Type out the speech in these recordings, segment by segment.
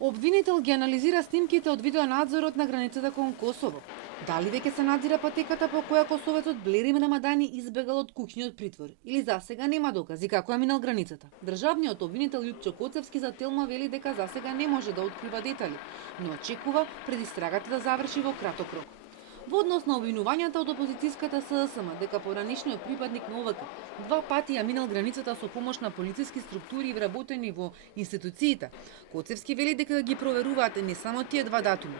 Обвинител ги анализира снимките од видеонадзорот на границата кон Косово. Дали веќе се надзира патеката по која косовецот Блерим Рамадани избегал од куќниот притвор или засега нема докази како е минал границата. Државниот обвинител Јупчо Коцевски за Телма вели дека засега не може да открива детали, но очекува предистрагата да заврши во краток рок. Во однос на обвинувањата од опозицијската СДСМ дека поранешниот припадник на ОВК два пати ја минал границата со помош на полициски структури вработени во институциите, Коцевски вели дека ги проверуваат не само тие два датуми,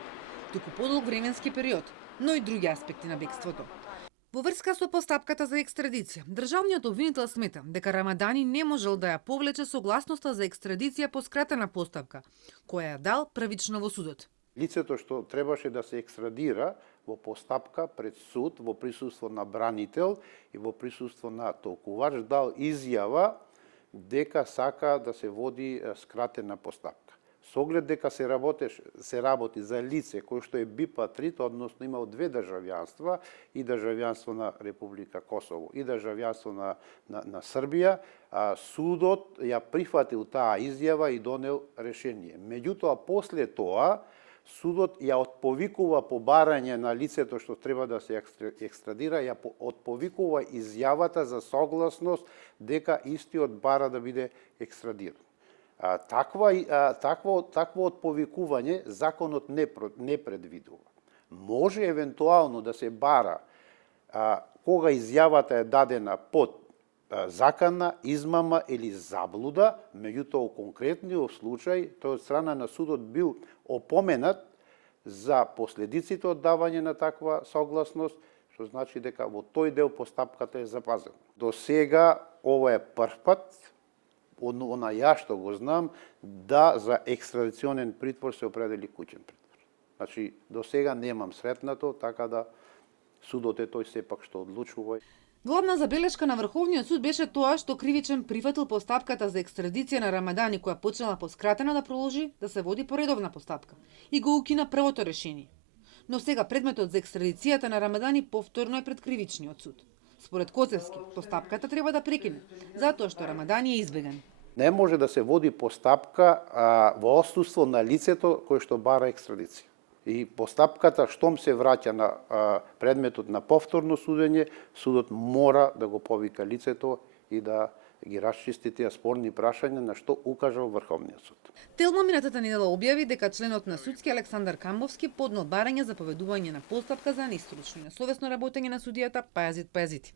туку подолг временски период, но и други аспекти на бегството. Во врска со постапката за екстрадиција, државниот обвинител смета дека Рамадани не можел да ја повлече согласноста за екстрадиција по скратена постапка, која ја дал првично во судот. Лицето што требаше да се екстрадира во постапка пред суд, во присуство на бранител и во присуство на толкувач, дал изјава дека сака да се води скратена постапка. Со оглед дека се работи за лице кој што е бипатрит, односно имал две државјанства, и државјанство на Република Косово и државјанство на Србија, судот ја прифатил таа изјава и донел решение. Меѓутоа, после тоа, судот ја отповикува по барање на лицето што треба да се екстрадира, ја отповикува изјавата за согласност дека истиот бара да биде екстрадиран. Такво отповикување законот не предвидува. Може евентуално да се бара кога изјавата е дадена под закана, измама или заблуда, меѓутоа у конкретниот случај тој од страна на судот бил опоменат за последиците од давање на таква согласност, што значи дека во тој дел постапката е запазена. До сега ова е прв пат, она ја што го знам, да за екстрадиционен притвор се определи куќен притвор. Значи, до сега немам сретнато, така да судот е тој сепак што одлучува. Главна забелешка на Врховниот суд беше тоа што кривичен прифатил постапката за екстрадиција на Рамадани, која почнала поскратено да продолжи да се води по редовна постапка, и го укина првото решение. Но сега предметот за екстрадицијата на Рамадани повторно е пред кривичниот суд. Според Коцевски, постапката треба да прекине, затоа што Рамадани е избеган. Не може да се води постапка во отсуство на лицето кој што бара екстрадиција. И постапката, штом се враќа на предметот на повторно судење, судот мора да го повика лицето и да ги расчисти тие спорни прашања на што укажал Врховниот суд. Телма минатата недела објави дека членот на судски Александар Камбовски поднел барање за поведување на постапка за неистручно и несовесно работење на судијата Пајазит Пајазити.